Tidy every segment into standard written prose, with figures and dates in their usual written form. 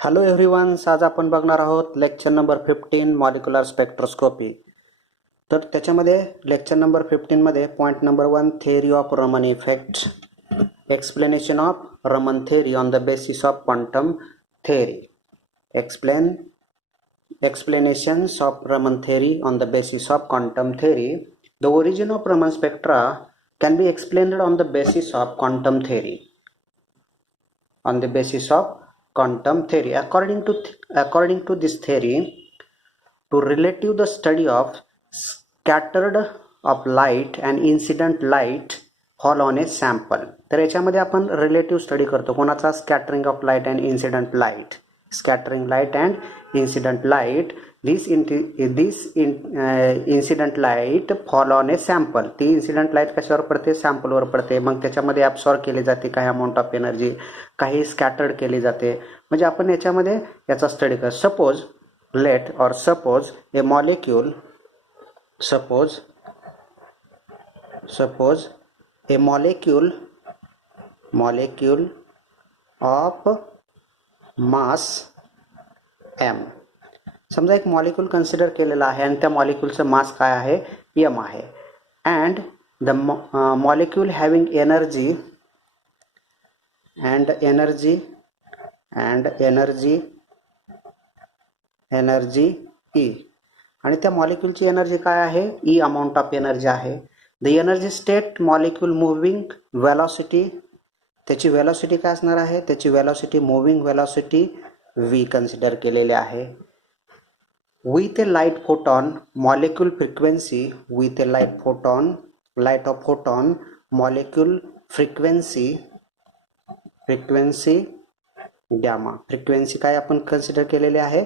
Hello everyone, आज आपण बघणार आहोत लेक्चर नंबर 15 मॉलिक्युलर स्पेक्ट्रोस्कोपी. तर त्याच्यामध्ये लेक्चर नंबर 15 मध्ये point number 1 theory of Raman effect, explanation of Raman theory on the basis of quantum theory, explanations of Raman theory on the basis of quantum theory. The origin of Raman spectra can be explained on the basis of quantum theory. On the basis of quantum theory, according to this theory, to relative the study of scattered of light and incident light fall on a sample. तर याच्यामध्ये आपण relative study करतो कोणाचा? Scattering of light and incident light. Scattering light and incident light, this incident light fall on A sample. ती incident light कशावर पडते? सॅम्पलवर पडते. मग त्याच्यामध्ये ॲब्सॉर्ब केली जाते काही अमाऊंट ऑफ एनर्जी, काही स्कॅटर्ड केली जाते. म्हणजे आपण याच्यामध्ये याचा स्टडी कर. Suppose suppose a molecule of mass m. समजा एक मॉलिक्यूल कन्सिडर केलेला आहे आणि त्या मॉलिक्यूलचं मास काय आहे? m आहे. And the molecule having energy E, आणि त्या मॉलिक्यूलची एनर्जी काय आहे? E अमाऊंट ऑफ एनर्जी आहे. The energy state molecule moving velocity, त्याची वेलॉसिटी काय असणार आहे? त्याची velocity, moving velocity V consider केलेले आहे. With A light photon molecule frequency, with A light of photon molecule frequency gamma. Frequency काय आपण कन्सिडर केलेली आहे?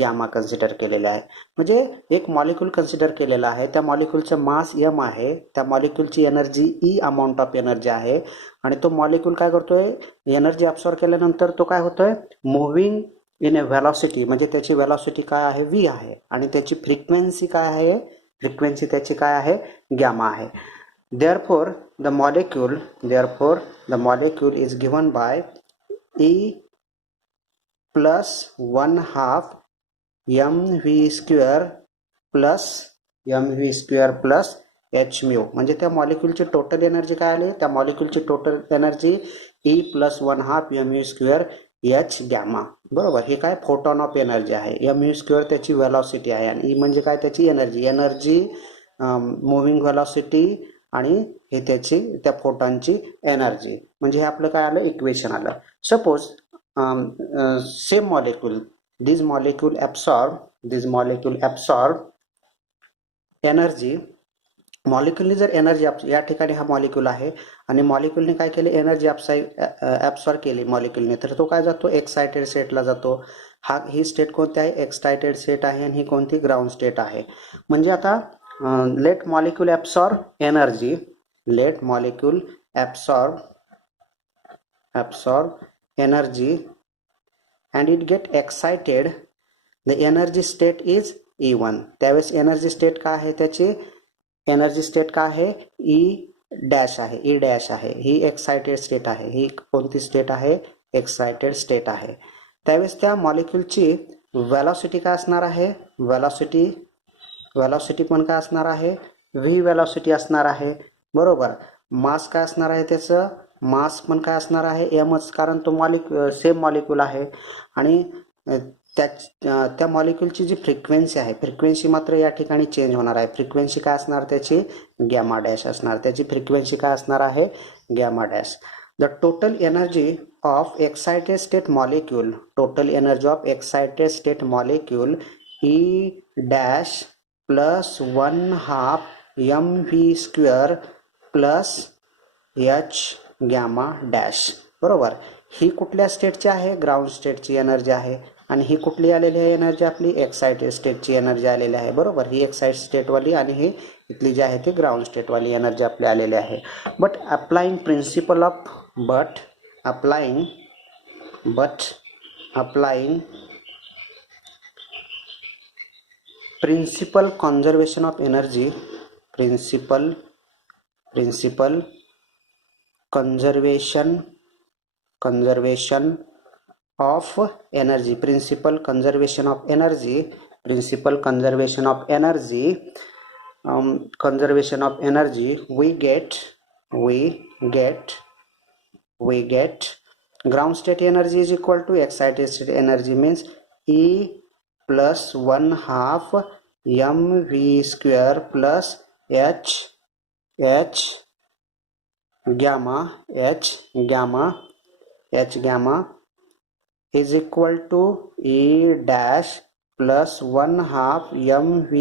गॅमा कन्सिडर केलेले आहे. म्हणजे एक मॉलिक्यूल कन्सिडर केलेला आहे, त्या मॉलिक्यूलचं मास m आहे, त्या मॉलिक्यूलची energy E amount of energy आहे, आणि तो मॉलिक्यूल काय करतोय? एनर्जी ॲब्सॉर्ब केल्यानंतर तो काय होतोय? मुव्हिंग इन ए व्हेलॉसिटी, म्हणजे त्याची व्हेलॉसिटी काय आहे? V आहे, आणि त्याची फ्रिक्वेन्सी काय आहे? फ्रिक्वेन्सी त्याची काय आहे? गॅमा आहे. Therefore the molecule is given by E plus 1/2 mv square plus h mu. म्हणजे त्या मॉलिक्यूलची टोटल एनर्जी काय आली? त्या मॉलिक्यूलची total energy E plus 1/2 mv square h गॅमा. बरोबर. हे काय? फोटॉन ऑफ एनर्जी आहे. mv स्क्वेअर त्याची वेलॉसिटी आहे, आणि E म्हणजे काय? त्याची एनर्जी मुव्हिंग वेलॉसिटी, आणि हे त्याची त्या फोटॉनची एनर्जी. म्हणजे हे आपलं काय आलं? इक्वेशन आलं. सपोज सेम मॉलिक्यूल, दिस मॉलिक्यूल ॲब्सॉर्ब एनर्जी. मॉलिक्यूलने जर एनर्जी, या ठिकाणी हा मॉलिक्यूल आहे आणि मॉलिक्यूलने काय केले? एनर्जी ॲब्सॉर्ब केली मॉलिक्यूलने, तर तो काय जातो? एक्सायटेड स्टेटला जातो. ही स्टेट कोणती आहे? एक्सायटेड स्टेट आहे, आणि ही कोणती? ग्राउंड स्टेट आहे. म्हणजे आता let molecule absorb energy, and it get excited, the energy state is E1. त्यावेळेस एनर्जी स्टेट काय आहे? त्याची एनर्जी स्टेट काय आहे? E डॅश आहे. ही एक्सायटेड स्टेट आहे. ही कोणती स्टेट आहे? एक्सायटेड स्टेट आहे. त्यावेळेस त्या मॉलिक्यूलची वेलॉसिटी काय असणार आहे? वेलॉसिटी पण काय असणार आहे? V वेलॉसिटी असणार आहे. बरोबर. मास काय असणार आहे? त्याचं मास पण काय असणार आहे? mच, कारण तो सेम मॉलिक्यूल आहे. आणि त्या मॉलिक्यूलची जी फ्रिक्वेन्सी आहे, फ्रिक्वेन्सी मात्र या ठिकाणी चेंज होणार आहे. फ्रिक्वेन्सी काय असणार? त्याची गॅमा डॅश असणार. त्याची फ्रिक्वेन्सी काय असणार आहे? Gamma dash. The total energy of excited state molecule E dash plus 1/2 mv square plus h gamma dash. बरोबर. ही कुठल्या स्टेटची आहे? ग्राउंड स्टेटची एनर्जी आहे. आणि ही कुठली आलेली आहे एनर्जी? आपली एक्सायटेड स्टेटची एनर्जी आलेली आहे. बरोबर. ही एक्सायटेड स्टेटवाली, आणि ही इथली जी आहे ती ग्राउंड स्टेटवाली एनर्जी आपली आलेली आहे. But applying principle conservation of energy, principle conservation of energy, principal conservation of energy, principal conservation of energy, conservation of energy, we get ground state energy is equal to excited state energy, means E plus 1/2 mv square plus h gamma is equal to E dash plus 1/2 mv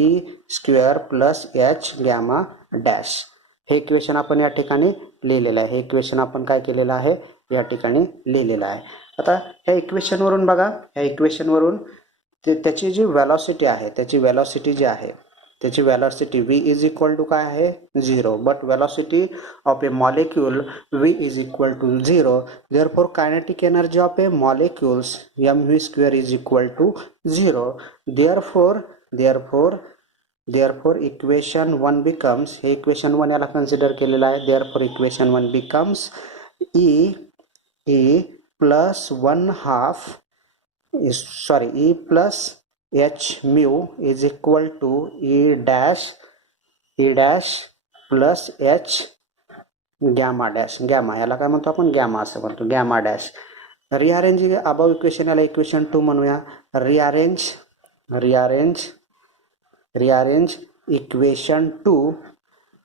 square plus h gamma dash. हे equation आपण या ठिकाणी लिहिलेलं आहे. हे equation आपण काय केलेलं आहे, या ठिकाणी लिहिलेलं आहे. आता ह्या इक्वेशनवरून बघा, ह्या इक्वेशनवरून त्याची जी वेलॉसिटी आहे, त्याची वेलॉसिटी जी आहे, त्याची velocity v is equal to काय आहे, 0. But velocity of a molecule v is equal to 0. Therefore kinetic energy of a molecules mv square is equal to 0. Therefore equation 1 becomes, हे इक्वेशन 1 याला consider केलेलं आहे. Therefore equation 1 becomes E plus 1/2 E plus h mu is equal to E dash plus h gamma dash. Gamma याला काय म्हणतो आपण, gamma असं म्हणतो, gamma dash. Rearrange above equation याला इक्वेशन 2 म्हणूया. Rearrange equation 2.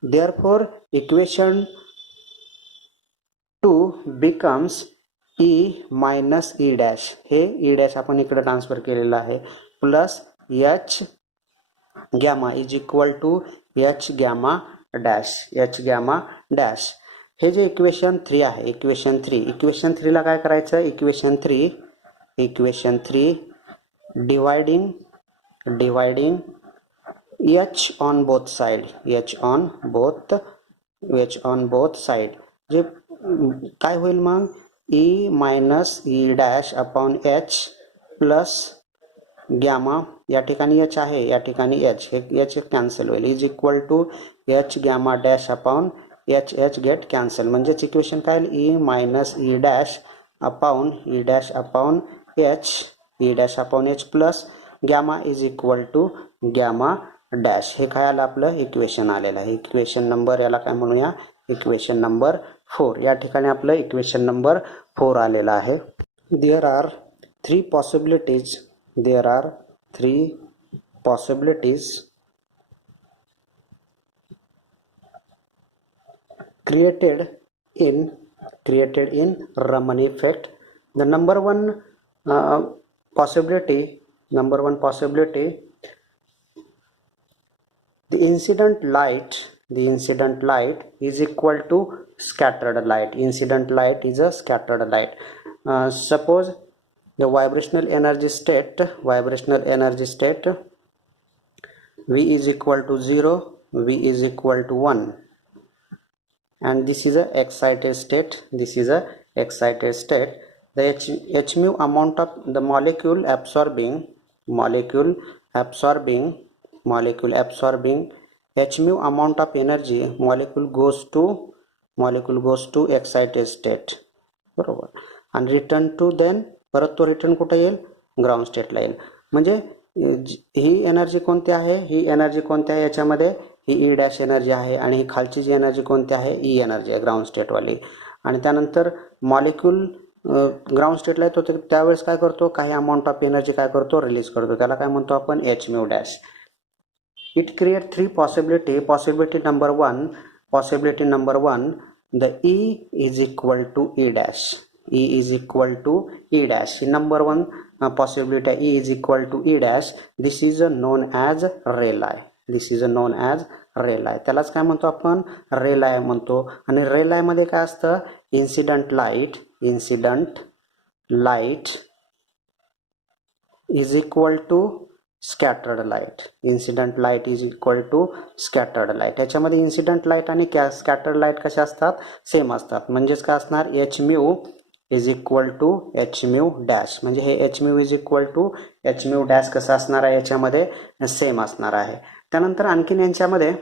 Therefore equation 2 becomes E minus E dash. हे E dash आपण इकडे ट्रान्सफर केलेलं आहे, plus h gamma is equal to h gamma dash. हे जे इक्वेशन 3 आहे, इक्वेशन 3 ला काय करायचं, equation 3 dividing h on both side, जे काय होईल मग, E minus E dash upon h plus gamma, या ठिकाणी h आहे, या ठिकाणी h, हे h कॅन्सल होईल, is equal to h gamma dash upon h get cancel. म्हणजेच इक्वेशन काय, E minus E dash upon h plus gamma is equal to gamma dash. हे काय आलं, आपलं इक्वेशन आलेलं आहे. इक्वेशन नंबर याला काय म्हणूया, इक्वेशन नंबर 4. या ठिकाणी आपलं इक्वेशन नंबर 4 आलेलं आहे. There are three possibilities created in Raman effect. The number one possibility, the incident light is equal to scattered light. Incident light is a scattered light. Suppose the vibrational energy state V is equal to 0, V is equal to 1, and this is a excited state. The h mu amount of the molecule absorbing h mu amount of energy molecule goes to excited state, बरोबर, आणि return to, then परत तो return कुठे येईल, ground स्टेटला येईल. म्हणजे ही energy कोणती आहे, याच्यामध्ये ही E डॅश एनर्जी आहे, आणि ही खालची जी एनर्जी कोणती आहे, E एनर्जी आहे, ग्राउंड स्टेटवाली. आणि त्यानंतर मॉलिक्यूल ग्राउंड स्टेटला येतो, त्यावेळेस काय करतो, काही अमाऊंट ऑफ एनर्जी काय करतो, रिलीज करतो, त्याला काय म्हणतो आपण, h mu dash. It create 3 possibility. Possibility number 1, the E is equal to E dash. Number 1 possibility, E is equal to E dash. This is known as Rayleigh. त्यालाच काय म्हणतो आपण, Rayleigh म्हणतो. आणि Rayleigh मध्ये काय असतं, incident light is equal to scattered light. त्याच्यामध्ये इन्सिडेंट लाईट आणि स्कॅटर्ड लाईट कशा असतात, सेम असतात. म्हणजेच काय असणार, h mu is equal to h mu dash. म्हणजे हे h mu is equal to h mu dash कसं असणार आहे, याच्यामध्ये सेम असणार आहे. त्यानंतर आणखीन यांच्यामध्ये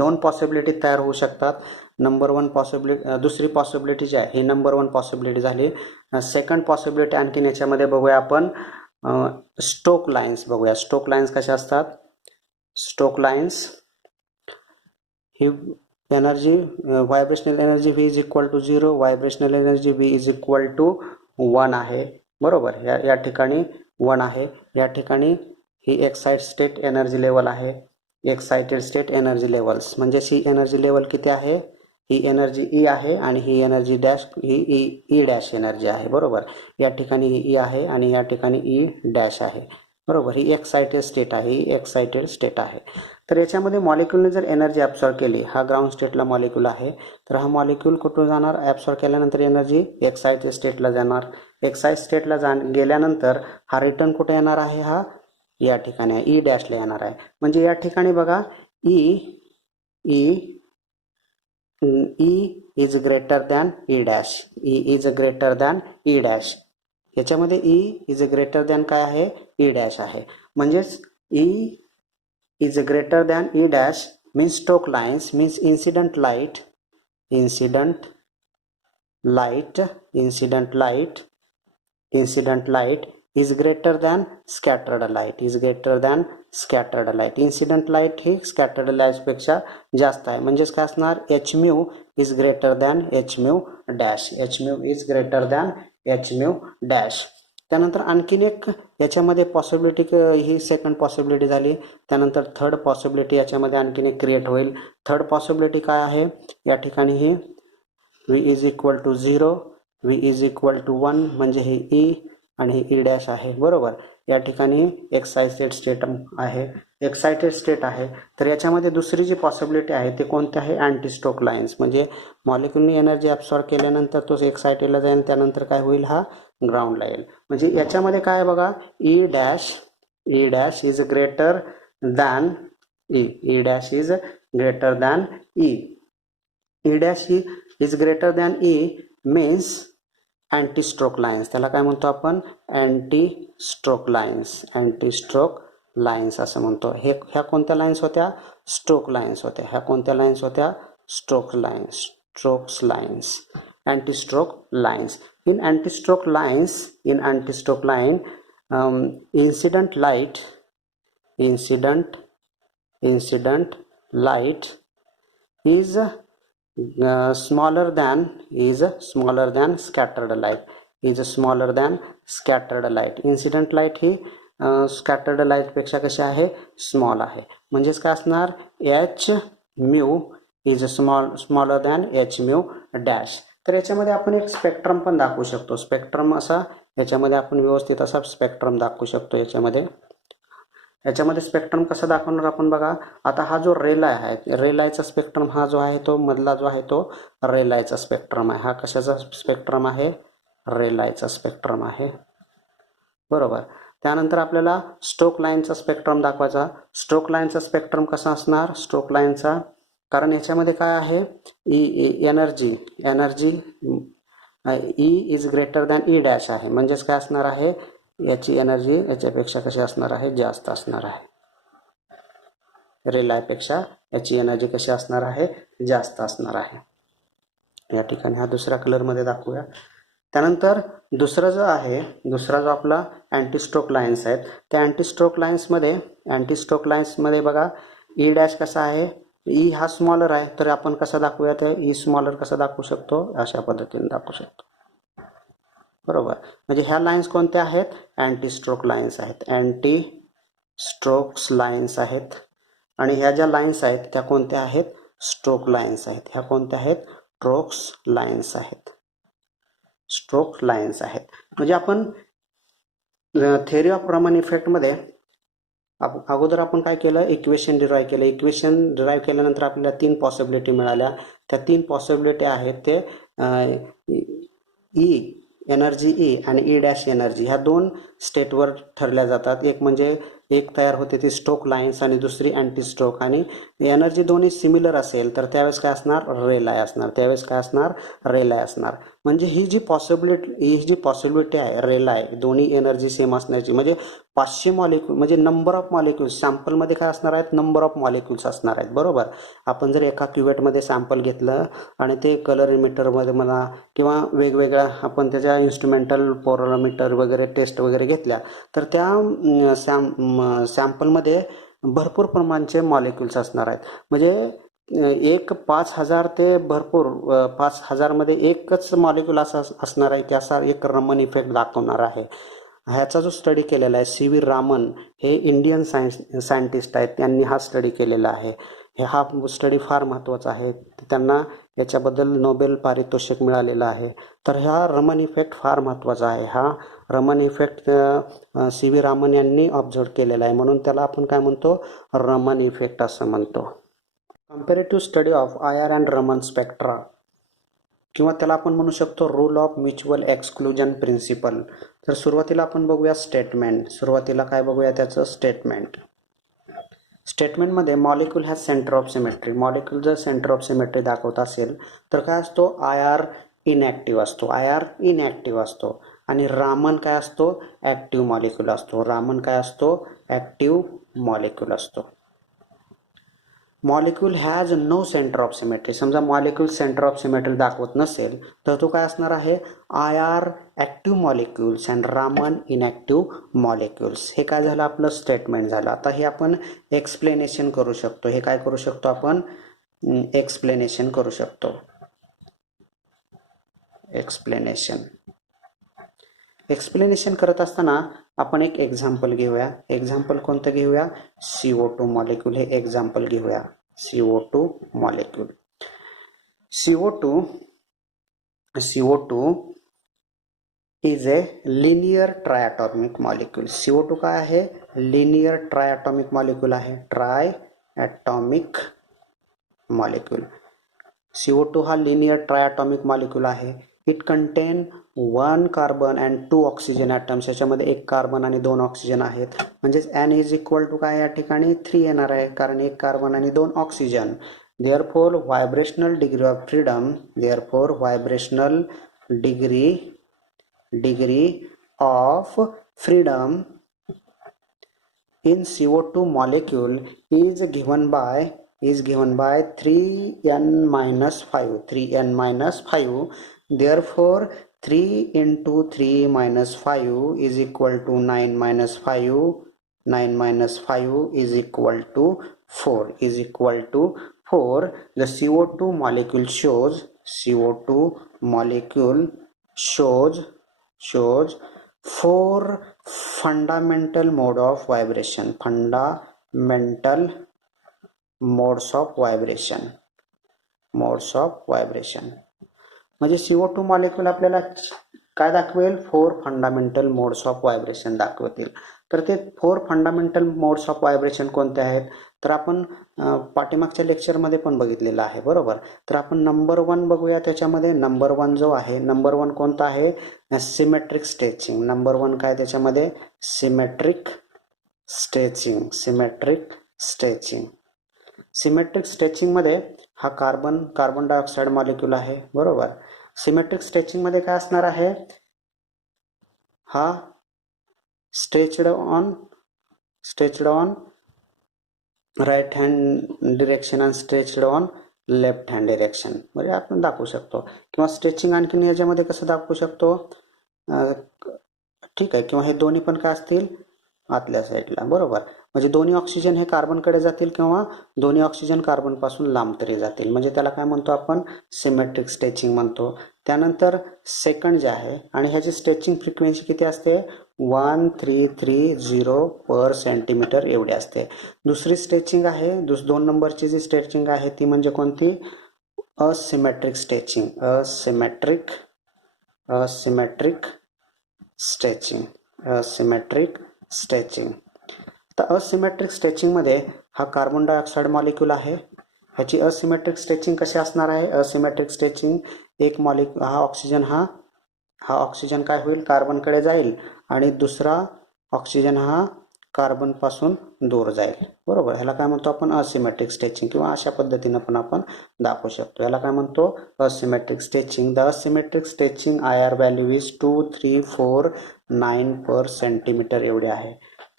2 पॉसिबिलिटी तयार होऊ शकतात. नंबर 1 पॉसिबिलिटी, दुसरी पॉसिबिलिटी जी आहे ही नंबर 1 पॉसिबिलिटी झाली. सेकंड पॉसिबिलिटी आणखीन याच्यामध्ये बघूया आपण, स्टोक लाईन्स बघूया. स्टोक लाईन्स कशा असतात? स्टोक लाईन्स ही energy, vibrational energy v is equal to 0, vibrational energy v is equal to 1 आहे. बरोबर, या ठिकाणी 1 आहे. या ठिकाणी ही एक्साइट स्टेट एनर्जी लेवल आहे. एक्साइटेड स्टेट एनर्जी लेवल्स म्हणजे ही एनर्जी लेवल किती आहे? ही एनर्जी ई आहे आणि ही एनर्जी डॅश, ही ई डॅश एनर्जी आहे. बरोबर, या ठिकाणी ही ई आहे आणि या ठिकाणी ई डॅश आहे. बरोबर, ही एक्साइटेड स्टेट आहे, ही एक्साइटेड स्टेट आहे. तर याच्यामध्ये मॉलिक्यूलने जर एनर्जी ॲब्सॉर्ब केली, हा ग्राउंड स्टेटला मॉलिक्यूल आहे, तर हा मॉलिक्यूल कुठून जाणार? ॲब्सॉर्ब केल्यानंतर एनर्जी एक्साइटेड स्टेटला जाणार. एक्साइट स्टेटला गेल्यानंतर हा रिटर्न कुठे येणार आहे? हा या ठिकाणी ई डॅशला येणार आहे. म्हणजे या ठिकाणी बघा, E is greater than E dash, E is greater than E dash. याच्यामध्ये ई इज ग्रेटर दॅन काय आहे? ई डॅश आहे. म्हणजेच E is greater than E dash means stoke lines means incident light is greater than scattered light, incident light ही scattered light पेक्षा जास्त आहे. म्हणजेच काय असणार? h mu is greater than h mu dash, h mu is greater than h mu dash. त्यानंतर आणखीन एक याच्यामध्ये पॉसिबिलिटी, ही सेकंड पॉसिबिलिटी झाली. त्यानंतर थर्ड पॉसिबिलिटी याच्यामध्ये आणखीन एक क्रिएट होईल. थर्ड पॉसिबिलिटी काय आहे? या ठिकाणी ही v is equal to 0, v is equal to 1 म्हणजे ही ई आणि ही ई डॅश आहे. बरोबर, या ठिकाणी एक्साइटेड स्टेट आहे. तर याच्यामध्ये दुसरी जी पॉसिबिलिटी आहे ते कोणते आहे? Anti stoke lines. म्हणजे मॉलिक्यूलनी एनर्जी ॲब्सॉर्ब केल्यानंतर तो एक्साइटेडला जाईल, त्यानंतर काय होईल? हा ग्राउंडला येईल. म्हणजे याच्यामध्ये काय आहे बघा, E dash is greater than E dash is greater than E dash is greater than E means anti stroke lines. त्याला काय म्हणतो आपण? अँटी स्ट्रोक लाईन्स असं म्हणतो. ह्या कोणत्या लाईन्स होत्या? स्ट्रोक लाईन्स होत्या. ह्या कोणत्या लाईन्स होत्या? Strokes lines, anti stroke lines. In anti-stroke line, incident light is smaller than scattered light. Incident light he scattered light पेक्षा कशी आहे? स्मॉल आहे. म्हणजेच काय असणार? h mu is smaller than h mu dash. तर याच्यामध्ये आपण एक स्पेक्ट्रम पण दाखवू शकतो. स्पेक्ट्रम असा याच्यामध्ये आपण व्यवस्थित असा स्पेक्ट्रम दाखवू शकतो. याच्यामध्ये स्पेक्ट्रम कसं दाखवणार आपण बघा. आता हा जो रेलाय आहे, रेलायचा स्पेक्ट्रम हा जो आहे तो मधला जो आहे तो रेलायचा स्पेक्ट्रम आहे. हा कशाचा स्पेक्ट्रम आहे? रेलायचा स्पेक्ट्रम आहे. बरोबर. त्यानंतर आपल्याला स्टोक लाईनचा स्पेक्ट्रम दाखवायचा. स्टोक लाईनचा स्पेक्ट्रम कसा असणार? स्टोक लाईनचा, कारण याच्यामध्ये काय आहे? Energy E is greater than E dash आहे. म्हणजेच काय असणार आहे? याची एनर्जी याच्यापेक्षा कशी असणार आहे? जास्त असणार आहे. रेलायपेक्षा याची एनर्जी कशी असणार आहे? जास्त असणार आहे. या ठिकाणी हा दुसऱ्या कलरमध्ये दाखवूया. त्यानंतर दुसरा जो आपला अँटी स्ट्रोक लाईन्स आहेत, त्या अँटी स्ट्रोक लाईन्समध्ये बघा, ई डॅश कसा आहे? ई हा स्मॉलर आहे, तर आपण कसं दाखवूया? ते ई स्मॉलर कसं दाखवू शकतो? अशा पद्धतीने दाखवू शकतो. बरोबर. म्हणजे ह्या लाईन्स कोणत्या आहेत? अँटी स्ट्रोक लाईन्स आहेत. अँटी स्ट्रोक्स लाईन्स आहेत. आणि ह्या ज्या लाईन्स आहेत त्या कोणत्या आहेत? स्ट्रोक लाईन्स आहेत. ह्या कोणत्या आहेत? स्ट्रोक लाईन्स आहेत. म्हणजे आपण थेअरी ऑफ रमन इफेक्टमध्ये अगोदर आपण काय केलं? इक्वेशन डिराईव्ह केलं. इक्वेशन डिराईव्ह केल्यानंतर आपल्याला 3 पॉसिबिलिटी मिळाल्या. त्या 3 पॉसिबिलिटी आहेत ते ई एनर्जी ई आणि ई डॅश एनर्जी ह्या 2 स्टेटवर ठरल्या जातात. एक म्हणजे एक तयार होते ती स्टोक लाईन्स आणि दुसरी अँटी स्ट्रोक. आणि एनर्जी दोन्ही सिमिलर असेल तर त्यावेळेस काय असणार? रेलाय असणार. म्हणजे ही जी पॉसिबिलिटी आहे रेलाय, दोन्ही एनर्जी सेम असण्याची, म्हणजे 500 मॉलिक्यूल म्हणजे नंबर ऑफ मॉलिक्युल्स सॅम्पलमध्ये काय असणार आहेत, नंबर ऑफ मॉलिक्युल्स असणार आहेत. बरोबर. आपण जर एका क्युवेटमध्ये सॅम्पल घेतलं आणि ते कलर इमिटरमध्ये म्हणा किंवा वेगवेगळ्या आपण त्याच्या इन्स्ट्रुमेंटल पोरोमीटर वगैरे टेस्ट वगैरे घेतल्या तर त्या सॅम्पलमध्ये भरपूर प्रमाणाचे मॉलिक्युल्स असणार आहेत. म्हणजे एक 5000 ते भरपूर 5000मध्ये एकच मॉलिक्यूल असा असणार आहे की असा एक रमन इफेक्ट दाखवणार आहे. ह्याचा जो स्टडी केलेला आहे सी व्ही रामन हे इंडियन सायंटिस्ट आहेत, त्यांनी हा स्टडी केलेला आहे. हा स्टडी फार महत्त्वाचा आहे. त्यांना याच्याबद्दल नोबेल पारितोषिक मिळालेलं आहे. तर हा रमन इफेक्ट फार महत्त्वाचा आहे. हा Raman effect C V Raman यांनी ऑब्झर्व केलेला आहे, म्हणून त्याला आपण काय म्हणतो, रमन इफेक्ट असं म्हणतो. Comparative study of I R and Raman spectra किंवा त्याला आपण म्हणू शकतो rule of mutual exclusion principle. तर सुरुवातीला आपण बघूया स्टेटमेंट. सुरुवातीला काय बघूया त्याचं स्टेटमेंट. स्टेटमेंटमध्ये molecule has centre of symmetry. Molecule जर सेंटर ऑफ सिमेट्री दाखवत असेल तर काय असतो, आय आर इनॅक्टिव्ह असतो. आय आर इनॅक्टिव्ह असतो. आणि रामन काय असतो, ॲक्टिव्ह मॉलिक्यूल असतो. रामन काय असतो, ॲक्टिव्ह मॉलिक्यूल असतो. Molecule has no centre of symmetry. समजा मॉलिक्यूल सेंटर ऑफ सिमेट्री दाखवत नसेल तर तो काय असणार आहे, I R active molecules and Raman inactive molecules. हे काय झालं, आपलं स्टेटमेंट झालं. आता हे आपण एक्सप्लेनेशन करू शकतो. हे काय करू शकतो आपण, एक्सप्लेनेशन करू शकतो. एक्सप्लेनेशन करत असताना आपण एक एक्झाम्पल घेऊया. एक्झाम्पल कोणतं घेऊया, CO2 मॉलिक्यूल हे एक्झाम्पल घेऊया. CO2 molecule. CO2 is a linear triatomic molecule. CO2 काय आहे, लिनियर ट्रायटॉमिक मॉलिक्यूल आहे. ट्रायटॉमिक मॉलिक्यूल. CO2 हा लिनियर ट्रायटॉमिक मॉलिक्यूल आहे. It contain 1 carbon and 2 oxygen atoms. याच्यामध्ये 1 कार्बन आणि 2 ऑक्सिजन आहेत. म्हणजेच N इज इक्वल टू काय या ठिकाणी 3 येणार आहे, कारण 1 कार्बन आणि 2 oxygen. Therefore vibrational degree of freedom, degree of freedom in CO2 molecule is given by 3n-5. Therefore 3 into 3 minus 5 is equal to 9 minus 5 is equal to 4 The CO2 molecule shows 4 fundamental modes of vibration. म्हणजे CO2 molecule आपल्याला काय दाखवेल, 4 fundamental modes of vibration दाखवतील. तर ते 4 fundamental modes of vibration कोणते आहेत, तर आपण पाठीमागच्या लेक्चरमध्ये पण बघितलेलं आहे. बरोबर. तर आपण नंबर 1 बघूया. त्याच्यामध्ये नंबर 1 जो आहे, नंबर 1 कोणता आहे, सिमेट्रिक स्ट्रेचिंग. नंबर 1 काय त्याच्यामध्ये, सिमेट्रिक स्ट्रेचिंग मध्ये हा कार्बन डायऑक्साईड मॉलिक्यूल आहे. बरोबर. सिमेट्रिक स्ट्रेचिंग मध्ये काय असणार आहे, हा stretched on right hand direction आणि stretched on left hand direction म्हणजे आपण दाखवू शकतो. किंवा स्ट्रेचिंग आणखीन याच्यामध्ये कसं दाखवू शकतो, ठीक आहे, किंवा हे दोन्ही पण काय असतील, आतल्या साईडला. बरोबर. म्हणजे दोन्ही ऑक्सिजन हे कार्बनकडे जातील किंवा दोन्ही ऑक्सिजन कार्बन पासून लांब तरी जातील, म्हणजे त्याला काय म्हणतो आपण, सिमेट्रिक स्ट्रेचिंग म्हणतो. त्यानंतर सेकंड जे आहे, आणि ह्याची स्ट्रेचिंग फ्रिक्वेन्सी किती असते, 1330 पर सेंटीमीटर एवढी असते. दुसरी स्ट्रेचिंग आहे, 2 नंबरची जी स्ट्रेचिंग आहे ती म्हणजे कोणती, असिमेट्रिक स्ट्रेचिंग. तर असिमेट्रिक स्ट्रेचिंग मध्ये हा कार्बन डायऑक्साईड मॉलिक्यूल आहे. ह्याची असिमेट्रिक स्ट्रेचिंग कशी असणार आहे, असिमेट्रिक स्ट्रेचिंग एक मॉलिक्यूल हा ऑक्सिजन काय होईल, कार्बनकडे जाईल आणि दुसरा ऑक्सिजन हा कार्बन पासून दूर जाईल. बरोबर. ह्याला काय म्हणतो आपण, असिमेट्रिक स्ट्रेचिंग, किंवा अशा पद्धतीनं पण आपण दाखवू शकतो. याला काय म्हणतो, asymmetric stretching. The asymmetric stretching IR value is 2, 3, 4, 9 per centimetre एवढे आहे.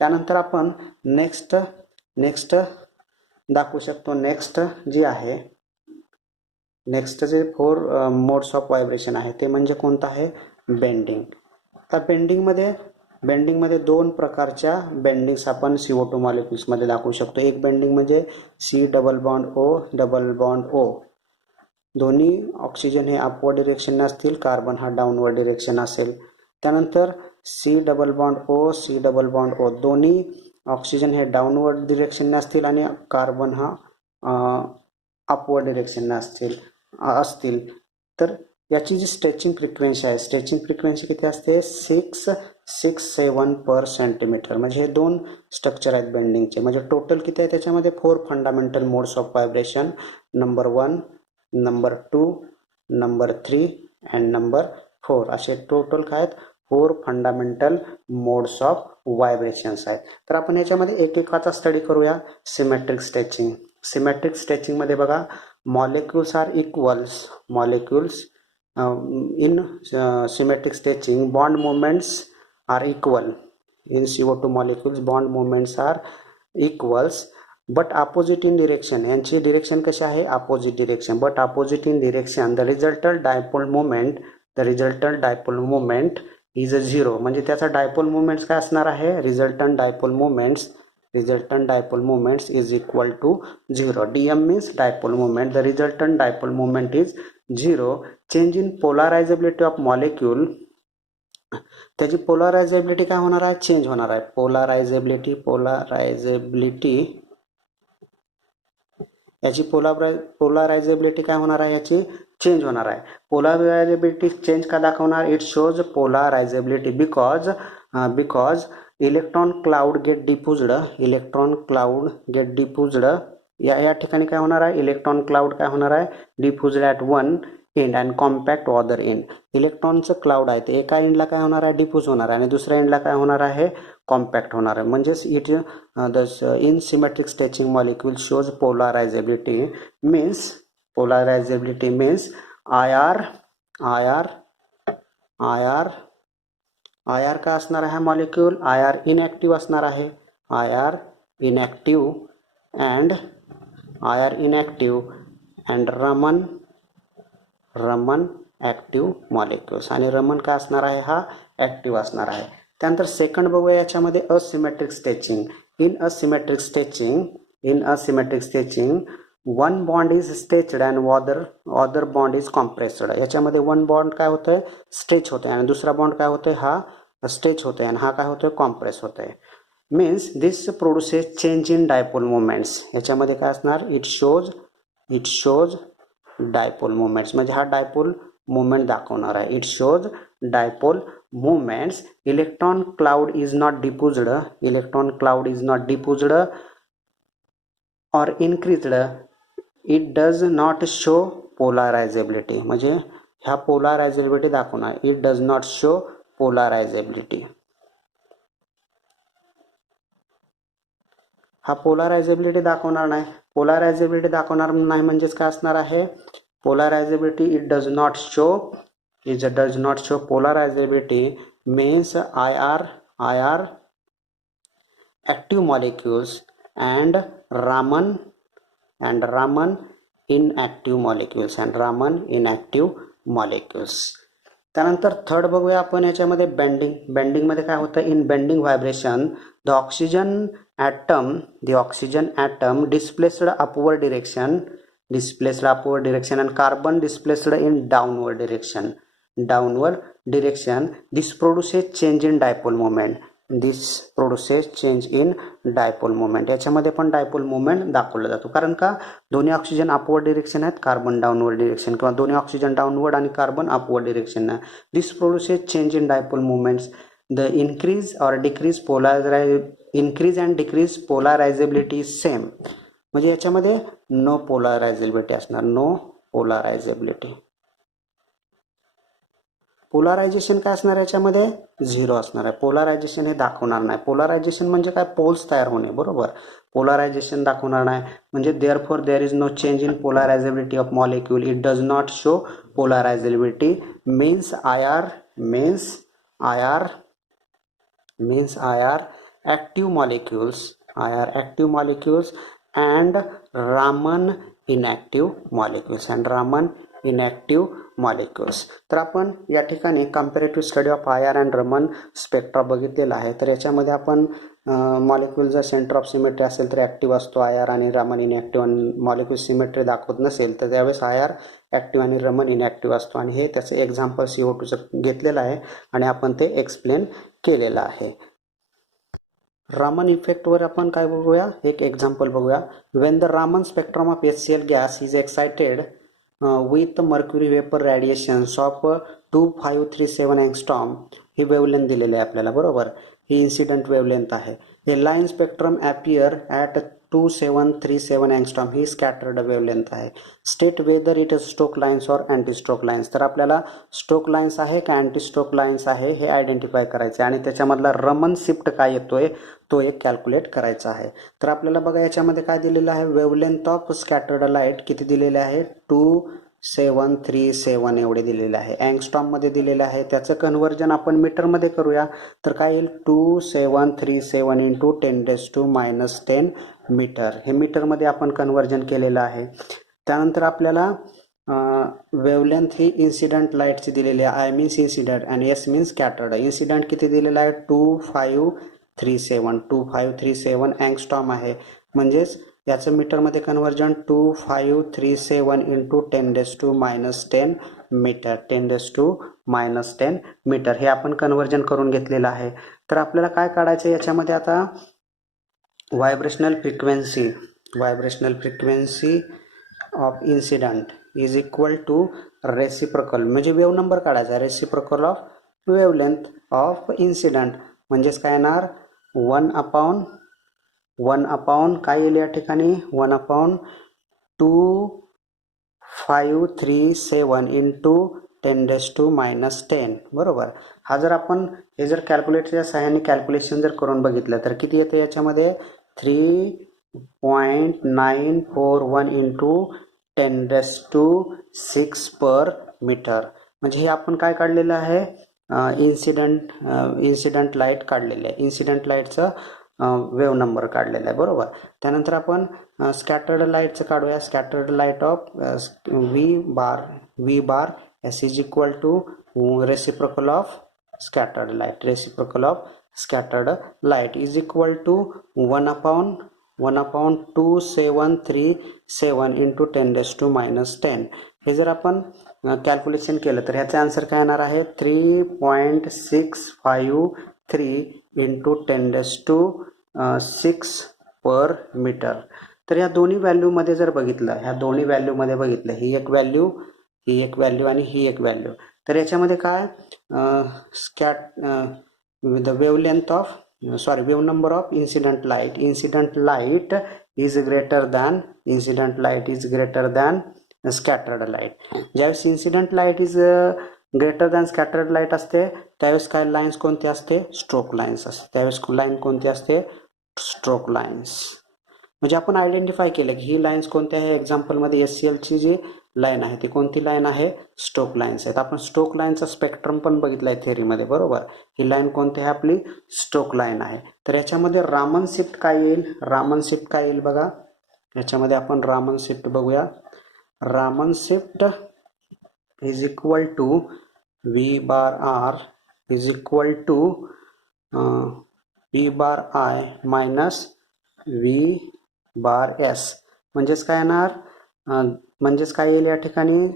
त्यानंतर आपण नेक्स्ट दाखवू शकतो. नेक्स्ट जी आहे, नेक्स्ट जे 4 मोड्स ऑफ व्हायब्रेशन आहे ते म्हणजे कोणतं आहे, बेंडिंग. तर बेंडिंगमध्ये 2 प्रकारच्या बेंडिंग्स आपण CO2 मॉलिक्युल्समध्ये दाखवू शकतो. एक बेंडिंग म्हणजे C double bond O double bond O. दोन्ही ऑक्सिजन हे अपवर्ड डिरेक्शन असतील, कार्बन हा डाऊनवर्ड डिरेक्शन असेल. त्यानंतर C double bond O double bond O दोन्ही ऑक्सिजन हे डाऊनवर्ड डिरेक्शन असतील आणि कार्बन हा अपवर्ड डिरेक्शन असतील. तर याची जी स्ट्रेचिंग फ्रिक्वेन्सी आहे, स्ट्रेचिंग फ्रिक्वेन्सी किती असते, 667 पर सेंटीमीटर. म्हणजे हे 2 स्ट्रक्चर आहेत बेंडिंगचे. म्हणजे टोटल किती आहे त्याच्यामध्ये, 4 fundamental modes of vibration. Number 1, number 2, number 3 and number 4 असे टोटल काय आहेत, 4 फंडामेंटल मोड्स ऑफ व्हायब्रेशन्स आहेत. तर आपण याच्यामध्ये एक एकाचा स्टडी करूया. सिमेट्रिक स्ट्रेचिंग मध्ये बघा, molecules are equals. Molecules in symmetric stretching, bond moments are equal. In CO2 molecules bond moments are equals but opposite in direction. यांची डिरेक्शन कशी आहे, opposite direction, but opposite in direction. The resultant dipole moment is a 0. म्हणजे त्याचा dipole moments काय असणार आहे, resultant dipole moments is equal to 0. dm means dipole moment. The resultant dipole moment is 0. Change in polarizability of molecule, त्याची पोलरायझेबिलिटी काय होणार आहे, change होणार आहे. पोलरायझेबिलिटी याची पोलरायझेबिलिटी काय होणार आहे, याची चेंज होणार आहे. पोलरायझेबिलिटी चेंज का दाखवणार, it shows polarizability because electron cloud get diffused. या ठिकाणी काय होणार आहे, इलेक्ट्रॉन क्लाउड काय होणार आहे, diffused at one end and compact other end. इलेक्ट्रॉनचं क्लाउड आहे ते एका एंडला काय होणार आहे, डिफ्यूज होणार आहे आणि दुसऱ्या एंडला काय होणार आहे, कॉम्पॅक्ट होणार आहे. म्हणजेच in symmetric stretching molecule shows polarizability means IR काय असणार आहे, मॉलिक्यूल IR इनॅक्टिव्ह असणार आहे. IR inactive and Raman active molecules. आणि रमन काय असणार आहे, हा ॲक्टिव्ह असणार आहे. त्यानंतर सेकंड बघूया याच्यामध्ये asymmetric stretching. In asymmetric stretching one bond is stretched and other bond is compressed. याच्यामध्ये वन बॉन्ड काय होतंय, स्ट्रेच होते आणि दुसरा बॉन्ड काय होतोय, हा स्ट्रेच होतोय आणि हा काय होतोय, कॉम्प्रेस होतोय. Means this produces change in dipole movements. याच्यामध्ये काय असणार, इट शोज डायपोल मुवमेंट्स. म्हणजे हा डायपोल मुवमेंट दाखवणार आहे. It shows dipole movements. Electron cloud is not diffused or increased. It does not show polarizability. म्हणजे ह्या पोलरायझेबिलिटी दाखवणार. It does not show polarizability. हा पोलरायझेबिलिटी दाखवणार नाही. पोलरायझेबिलिटी दाखवणार नाही म्हणजेच काय असणार आहे, polarizability it does not show polarizability means IR active molecules and Raman inactive molecules. त्यानंतर थर्ड बघूया आपण याच्यामध्ये बेंडिंगमध्ये काय होतं, in bending vibration the oxygen atom displaced upward direction and carbon displaced in downward direction. This produces change in dipole moment. याच्यामध्ये पण dipole movement दाखवला जातो. कारण का, दोन्ही ऑक्सिजन अपवर्ड डिरेक्शन आहेत, कार्बन डाऊनवर्ड डिरेक्शन, किंवा दोन्ही ऑक्सिजन डाऊनवर्ड आणि carbon upward direction. This produces change in dipole movements. The increase and decrease polarizability is same. म्हणजे याच्यामध्ये नो पोलरायझेबिलिटी असणार, नो पोलरायझेबिलिटी. पोलरायझेशन काय असणार, याच्यामध्ये 0 असणार आहे. पोलरायझेशन हे दाखवणार नाही. पोलरायझेशन म्हणजे काय, पोल्स तयार होणे, बरोबर. पोलरायझेशन दाखवणार नाही म्हणजे therefore there is no change in polarizability of molecule. It does not show polarizability means IR active molecules, IR active molecules and Raman inactive molecules तर आपण या ठिकाणी comparative study of IR and Raman spectra बघितलेला आहे. तर याच्यामध्ये आपण molecule जर सेंटर ऑफ सिमेट्री असेल तर ॲक्टिव्ह असतो IR आणि रमन इनॅक्टिव्ह, आणि मॉलिक्यूल सिमेट्री दाखवत नसेल तर त्यावेळेस IR ॲक्टिव्ह आणि रमन इनॅक्टिव्ह असतो. आणि हे त्याचं एक्झाम्पल CO2चं घेतलेलं आहे आणि आपण ते एक्सप्लेन केलेलं आहे. रामन इफेक्टवर आपण काय बघूया, एक एक्झाम्पल बघूया. When the Raman spectrum of HCl gas is excited with mercury vapour radiations of 2537 angstrom, ही वेवलेंथ दिलेली आहे आपल्याला, बरोबर. ही इन्सिडेंट वेवलेंथ आहे. हे line spectrum appear at 2737 angstrom, ही स्कॅटर्ड वेवलेंथ आहे. State whether it is stroke lines or anti stroke lines, तर आपल्याला स्ट्रोक लाईन्स आहे का अँटी स्ट्रोक लाईन्स आहे हे आयडेंटिफाय करायचे आणि त्याच्यामधला रमन शिफ्ट काय येतोय तो एक कॅल्क्युलेट करायचा आहे. तर आपल्याला बघा याच्यामध्ये काय दिलेलं आहे, वेवलेंथ ऑफ स्कॅटर्ड लाईट किती दिलेले आहे, 2737 एवढे दिलेले आहे. अँगस्ट्रॉममध्ये दिलेले आहे. त्याचं कन्व्हर्जन आपण मीटरमध्ये करूया तर काय येईल, 2737 इंटू 10⁻⁻10 मीटर, हे मीटरमध्ये आपण कन्व्हर्जन केलेलं आहे. त्यानंतर आपल्याला वेवलेंथ ही इन्सिडंट लाईटची दिलेली आहे. I मीन्स इन्सिडंट आणि S मीन्स स्कॅटर्ड. इन्सिडंट किती दिलेला आहे, 2537 अँगस्ट्रॉम आहे. म्हणजेच याचं मीटरमध्ये कन्व्हर्जन 2537 इंटू 10⁻⁻10 मीटर, 10⁻⁻10 मीटर, हे आपण कन्व्हर्जन करून घेतलेलं आहे. तर आपल्याला काय काढायचं याच्यामध्ये आता, vibrational frequency of incident is equal to reciprocal, म्हणजे वेव नंबर काढायचा, reciprocal of wavelength of incident, म्हणजेच काय येणार 1 काय येईल या ठिकाणी, 1/2537 इंटू 10⁻�10, बरोबर. हा जर आपण हे जर कॅल्क्युलेटरच्या सहाय्याने कॅल्क्युलेशन जर करून बघितलं तर किती येते याच्यामध्ये, 3.941 इंटू 10⁻6 पर मीटर, म्हणजे हे आपण काय काढलेलं आहे, इन्सिडंट लाईट काढलेले आहे. इन्सिडंट लाईटचं वेव नंबर काढलेला आहे, बरोबर. त्यानंतर आपण स्कॅटर्ड लाईटचं काढूया. Scattered light of V bar S is equal to reciprocal of scattered light is equal to 1/2737 into 10⁻⁻10. हे जर आपण कॅल्क्युलेशन केलं तर ह्याचं आन्सर काय येणार आहे, 3.653 इंटू 10⁻6 पर मीटर. तर या दोन्ही व्हॅल्यूमध्ये जर बघितलं, ही एक व्हॅल्यू आणि ही एक व्हॅल्यू, तर याच्यामध्ये काय wave number of incident light is greater than scattered light. ज्यावेळेस incident light is greater than scattered light असते त्यावेळेस काय लाईन्स कोणती असते, स्ट्रोक लाईन्स असते. त्यावेळेस लाईन कोणती असते, स्ट्रोक लाईन्स. म्हणजे आपण आयडेंटिफाय केलं की ही लाईन्स कोणत्या आहे, एक्झाम्पलमध्ये HClची जी लाईन आहे ती कोणती लाईन आहे, स्ट्रोक लाईन्स आहेत. आपण स्ट्रोक लाईनचा स्पेक्ट्रम पण बघितला आहे थेअरीमध्ये, बरोबर. ही लाईन कोणती आहे, आपली स्ट्रोक लाईन आहे. तर याच्यामध्ये रामन शिफ्ट काय येईल, बघा याच्यामध्ये आपण रामन शिफ्ट बघूया. Raman shift is equal to V bar R is equal to V bar I minus V bar S, म्हणजेच काय येणार, काय येईल या ठिकाणी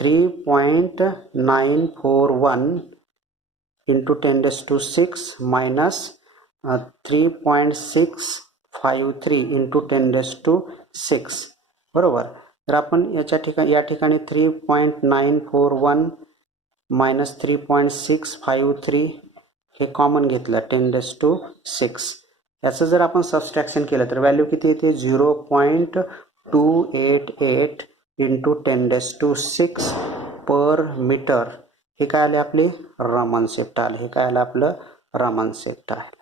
3.941 इंटू 10⁻6 मायनस 3.653 इंटू 10⁻6, बरोबर. तर आपण या ठिकाणी 3.941 मायनस 3.653 हे कॉमन घेतलं, 10⁻6. याचं जर आपण सबस्ट्रॅक्शन केलं तर व्हॅल्यू किती येते, 0.288 इंटू 10⁻6 पर मीटर. हे काय आले, आपले रामन शिफ्ट आले.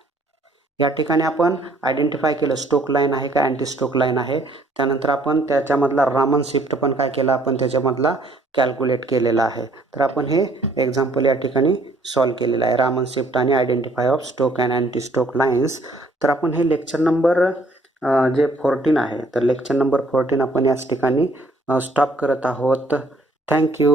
या ठिकाणी आपण आयडेंटिफाय केलं स्टोक लाईन आहे का अँटी स्टोक लाईन आहे. त्यानंतर आपण त्याच्यामधला रामन शिफ्ट पण काय केला आपण त्याच्यामधला कॅल्क्युलेट केलेला आहे. तर आपण हे एक्झाम्पल या ठिकाणी सॉल्व्ह केलेलं आहे रामन शिफ्ट आणि identify of stoke and anti stoke lines. तर आपण हे लेक्चर नंबर जे 14 आहे तर लेक्चर नंबर 14 आपण याच ठिकाणी स्टॉप करत आहोत. थँक्यू.